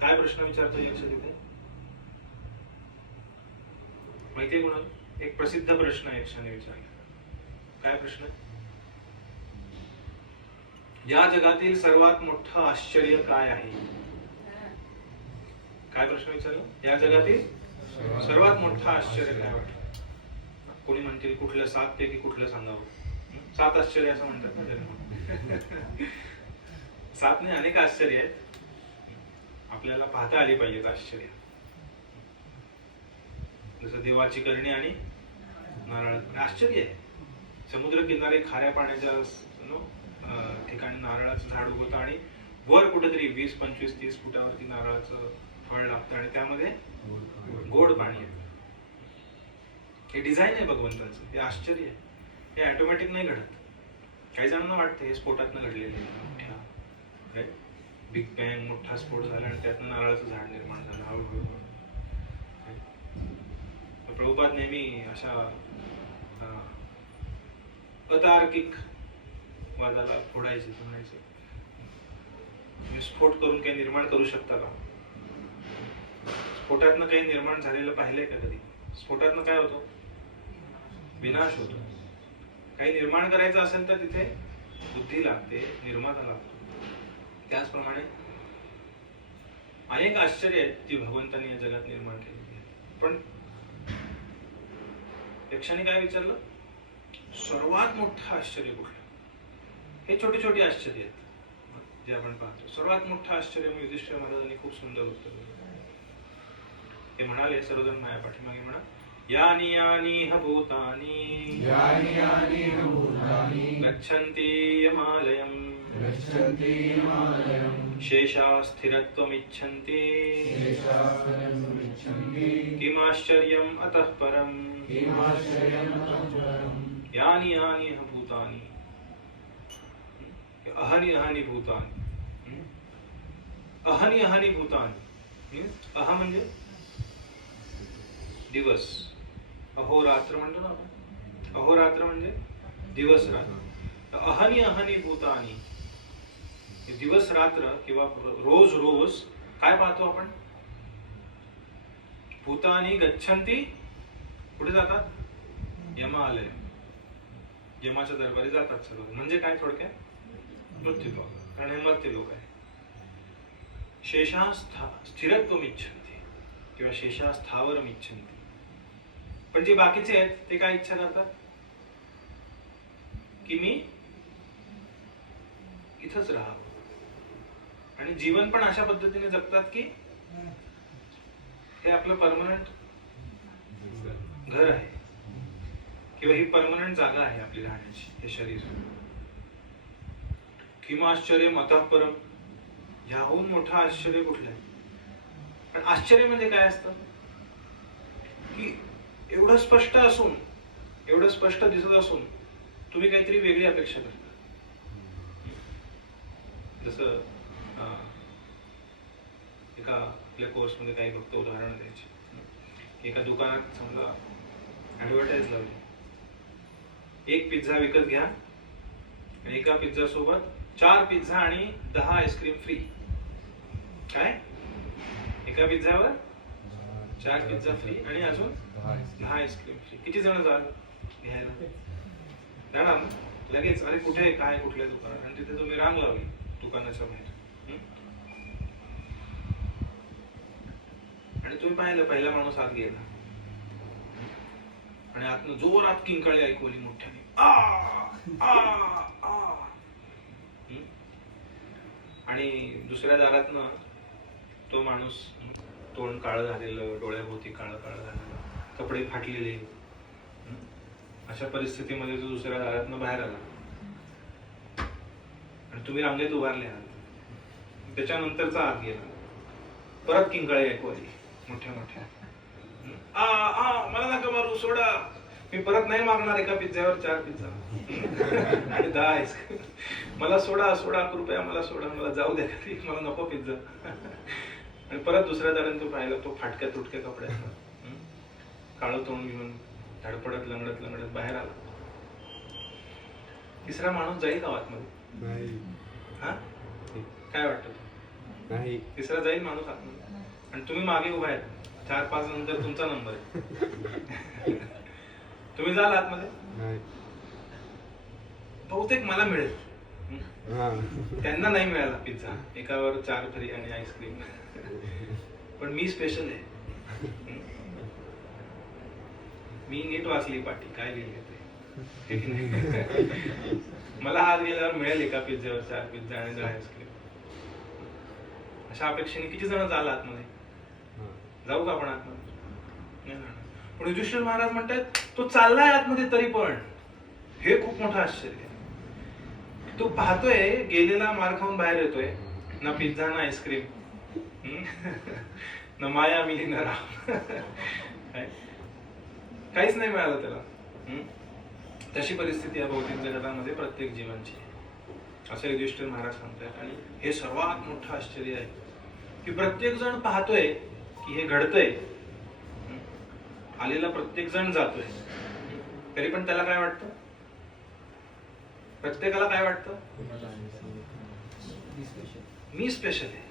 काय प्रश्न विचारतो यक्ष तिथे? माहितीये कोणाला? एक प्रसिद्ध प्रश्न यक्षाने विचारला. काय प्रश्न? या जगातील सर्वात मोठं आश्चर्य काय आहे? काय प्रश्न विचारला? या जगातील सर्वात मोठं आश्चर्य काय वाटतं? कोणी म्हणतील कुठल्या 7 पैकी कुठलं सांगावं? 7 आश्चर्य असं म्हणतात ना जन्म. 7 नाही, अनेक आश्चर्य आहेत. आपल्याला पाहता आली पाहिजेत आश्चर्य. जसं देवाची करणी आणि नारळ आश्चर्य आहे. समुद्र किनारे खाऱ्या पाण्याच्या ठिकाणी नारळाचं झाड उगवतं आणि वर कुठेतरी 20, 25, 30 फुटावरती नारळाचं फळ लागतं आणि त्यामध्ये गोड पाणी आहे. हे डिझाईन आहे भगवंताचं. हे आश्चर्य आहे. हे ऑटोमॅटिक नाही घडत. काही जणांना वाटतं हे स्फोटातनं घडलेलं आहे. बिग बँग, मोठा स्फोट झाला आणि त्यातनं नारळाचं झाड निर्माण झालं हळूहळू. प्रभुपाद नेहमी अशा अतार्किक वादाला फोडायचे. म्हणायचे तुम्ही स्फोट करून काही निर्माण करू शकता का? स्फोटातनं काही निर्माण झालेलं पाहिलंय का कधी? स्फोटातनं काय होतो? विनाश होतो. काही निर्माण करायचं असेल तर तिथे बुद्धी लागते, निर्माता लागतो. त्याचप्रमाणे अनेक आश्चर्य आहेत जी भगवंतांनी या जगात निर्माण केलेली आहेत. पण यक्षाने काय विचारलं? सर्वात मोठं आश्चर्य कुठलं? हे छोटी छोटी आश्चर्य आहेत जे आपण पाहतो. सर्वात मोठं आश्चर्य मग युधिष्ठिर महाराजांनी खूप सुंदर उत्तर दिलं. ते म्हणाले, सर्वजण माझ्या पाठीमागे म्हणा, यानी यानी ह भूतानि गच्छन्ति यमालयम् शेषा स्थिरत्वमिच्छन्ति किमाश्चर्यम् अतः परम् यानी यानी ह भूतानि अहनि अहनि भूतानि. अहनि अहनि भूतानि. अह म्हणजे दिवस. अहोरात्र म्हणतो ना आपण. अहोरात्र म्हणजे दिवस रात्र. अहनि अहनि भूतानि. दिवस रात्र किंवा रोज रोज काय पाहतो आपण? भूतानि गच्छन्ति. कुठे जातात? यमालय. यमाच्या दरबारी जातात सर्व. म्हणजे काय थोडक्यात? मृत्यू लोक. कारण हे मर्त्य लोक आहे. शेषा स्थिरत्वम इच्छन्ति किंवा शेषा स्थावरम इच्छन्ति. पण जे बाकीचे आहेत ते काय इच्छा करतात? की मी इथंच राहावं. आणि जीवन पण अशा पद्धतीने जगतात की हे आपलं परमनंट घर आहे किंवा ही परमनंट जागा आहे आपली राहण्याची, हे शरीर. किमाश्चर्यम अतः परम. ह्याहून मोठं आश्चर्य कुठलं आहे? पण आश्चर्य म्हणजे काय असतं? की एवढं स्पष्ट असून, एवढं स्पष्ट दिसत असून तुम्ही काहीतरी वेगळी अपेक्षा करता. जसं एका आपल्या कोर्समध्ये काही फक्त उदाहरण द्यायची. एका दुकानात समजा ऍडव्हर्टाईज लावली, एक पिझ्झा विकत घ्या आणि एका पिझ्झा सोबत 4 पिझ्झा आणि 10 आईस्क्रीम फ्री. काय? एका पिझ्झावर 4 पिझ्झा फ्री आणि अजून 10 आईस्क्रीम फ्री. किती जण जाल घ्यायला? जाणार ना लगेच. अरे कुठे, काय, कुठल्या दुकानात? आणि तिथे तुम्ही रांग लावली दुकानाच्या बाहेर आणि तुम्ही पाहिलं पहिला माणूस आत गेला आणि आतनं जोरात किंकाळी ऐकू आली मोठ्याने, आ आ आ. आणि दुसऱ्या दारातनं तो माणूस तोंड काळं झालेलं, डोळ्याभोवती काळं काळं झालेलं, कपडे फाटलेले, अशा परिस्थितीमध्ये तो दुसऱ्या दारातनं बाहेर आला आणि तुम्ही रांगेत उभारले आहात. त्याच्यानंतरचा आत गेला, परत किंकाळी ऐकू आली मोठ्या मोठ्या, आ आ मला नका मारू, सोडा, मी परत नाही मागणार एका पिझ्झावर 4 पिझ्झा आणि 10 आईस्क्रीम. मला सोडा, सोडा, कृपया मला सोडा, मला जाऊ द्या कधी, मला नको पिझ्झा. आणि परत दुसऱ्या दाराने तो पाहिला, तो फाटक्या तुटक्या कपड्यात काळं तोंड घेऊन धडपडत लंगडत लंगडत बाहेर आला. तिसरा माणूस जाईल का आतमध्ये? हा, काय वाटतं? नाही. तिसरा जाईल माणूस आतमध्ये, आणि तुम्ही मागे उभा आहेत 4-5 नंतर तुमचा नंबर आहे. तुम्ही जाल आतमध्ये, नाही. बहुतेक मला मिळेल. हा. त्यांना नाही मिळाला पिझ्झा, एकावर 4 तरी आणि आईस्क्रीम. पण मी स्पेशल आहे. मी नीट वाचली पाठी काय लिहिले ते, हे की नाही? मला आज गेल्यावर मिळेल एका पिझ्झावर 4 पिझ्झा आणि 10 आईस्क्रीम. अशा अपेक्षेने किती जण जाल आतमध्ये? जाऊ का आपण आतमध्ये? नाही जाणार. पण युधिष्ठिर महाराज म्हणतात तो चाललाय आतमध्ये तरी पण. हे खूप मोठं आश्चर्य आहे. तो पाहतोय गेलेला मार खाऊन बाहेर येतोय, ना पिझ्झा ना आईस्क्रीम, ना माया मिली ना राम, काहीच नाही मिळालं त्याला. तशी परिस्थिती या भौतिक जगतामध्ये प्रत्येक जीवांची आहे, असं युधिष्ठिर महाराज सांगतात. आणि हे सर्वात मोठं आश्चर्य आहे की प्रत्येक जण पाहतोय की हे घडतंय, आलेला प्रत्येक जण जातोय, तरी पण त्याला काय वाटतं? प्रत्येकाला काय वाटतं? मी स्पेशल आहे.